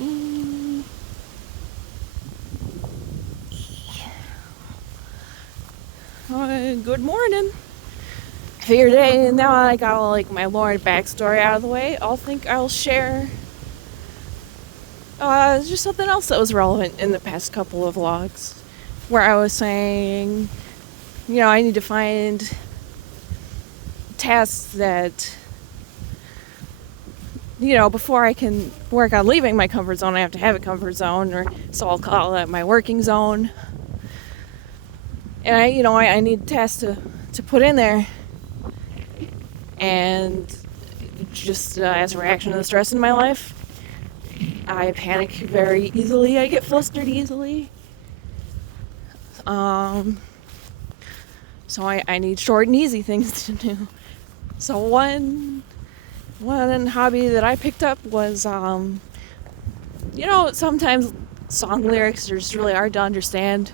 Mm, Good morning. Figured now I got like my Lauren backstory out of the way, I'll share just something else that was relevant in the past couple of vlogs, where I was saying, I need to find tasks that, before I can work on leaving my comfort zone, I have to have a comfort zone, or so I'll call that my working zone. And I need tasks to put in there. And just as a reaction to the stress in my life, I panic very easily. I get flustered easily. So I need short and easy things to do. So one hobby that I picked up was, sometimes song lyrics are just really hard to understand.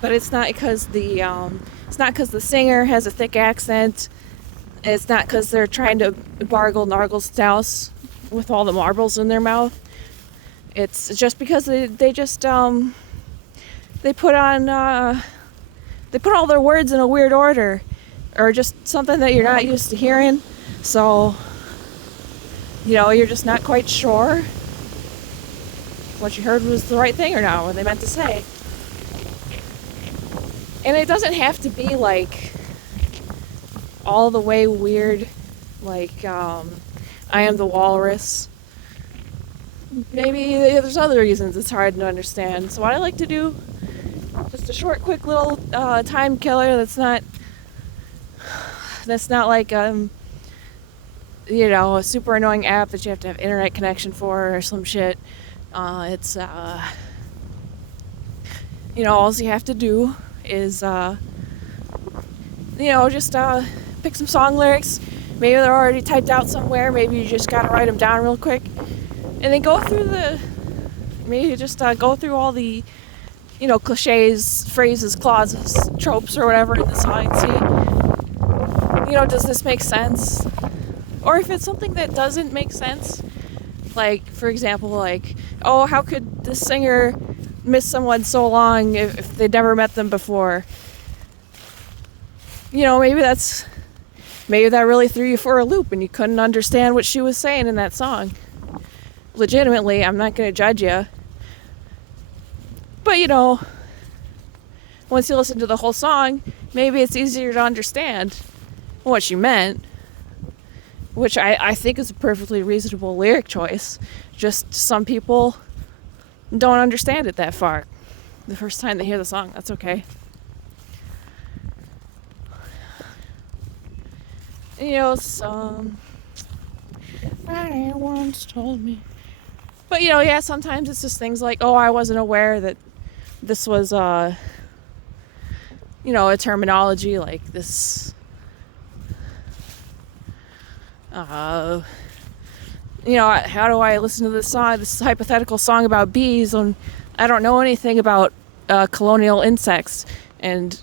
But it's not because the singer has a thick accent. It's not because they're trying to bargle nargle stouse with all the marbles in their mouth. It's just because they put all their words in a weird order, or just something that you're not used to hearing. So, you're just not quite sure what you heard was the right thing or not, what they meant to say. And it doesn't have to be like all the way weird, like I Am the Walrus. Maybe there's other reasons it's hard to understand. So what I like to do, just a short, quick little time killer that's not like a super annoying app that you have to have internet connection for or some shit. It's all you have to do is just pick some song lyrics. Maybe they're already typed out somewhere. Maybe you just gotta write them down real quick, and then go through all the cliches, phrases, clauses, tropes, or whatever in the song, and see, does this make sense? Or if it's something that doesn't make sense, like, for example, like, oh, how could this singer miss someone so long if they'd never met them before? Maybe that really threw you for a loop and you couldn't understand what she was saying in that song. Legitimately, I'm not going to judge you. But, once you listen to the whole song, maybe it's easier to understand what she meant, which I think is a perfectly reasonable lyric choice. Just some people don't understand it that far the first time they hear the song. That's okay. Somebody once told me. But sometimes it's just things like, oh, I wasn't aware that this was a terminology like this. How do I listen to this hypothetical song about bees when I don't know anything about colonial insects? And,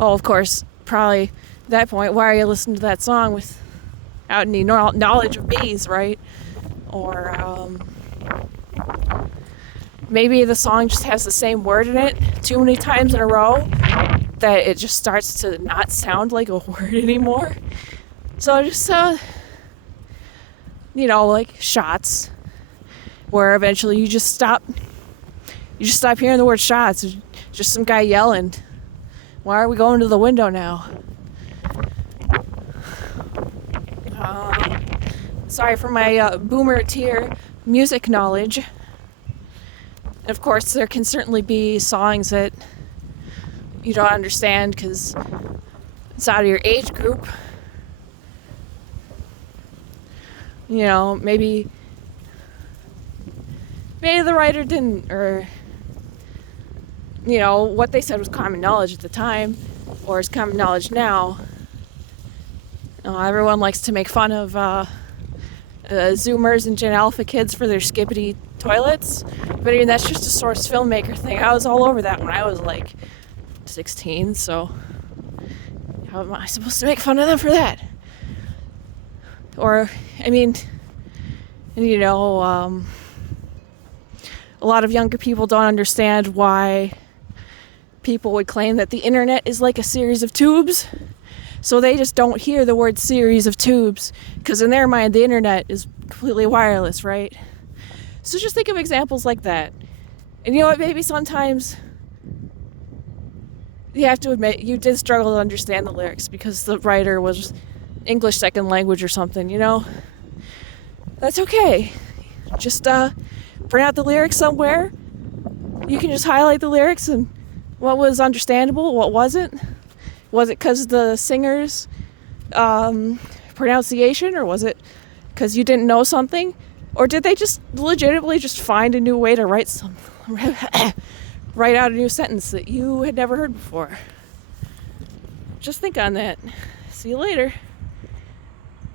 of course, probably at that point, why are you listening to that song without any knowledge of bees, right? Or maybe the song just has the same word in it too many times in a row that it just starts to not sound like a word anymore. So just like shots, where eventually you just stop hearing the word shots. It's just some guy yelling, why are we going to the window now? Sorry for my boomer tier music knowledge. And of course, there can certainly be songs that you don't understand because it's out of your age group. Maybe the writer didn't, or what they said was common knowledge at the time, or is common knowledge now. Everyone likes to make fun of Zoomers and Gen Alpha kids for their skippity toilets, but that's just a source filmmaker thing. I was all over that when I was like 16, so how am I supposed to make fun of them for that? Or, And a lot of younger people don't understand why people would claim that the internet is like a series of tubes. So they just don't hear the word series of tubes, because in their mind the internet is completely wireless, right? So just think of examples like that. And you know what, maybe sometimes you have to admit you did struggle to understand the lyrics because the writer was English second language or something, That's okay. Just print out the lyrics somewhere. You can just highlight the lyrics and what was understandable, what wasn't. Was it because of the singer's pronunciation, or was it because you didn't know something? Or did they just legitimately just find a new way to write out a new sentence that you had never heard before? Just think on that. See you later.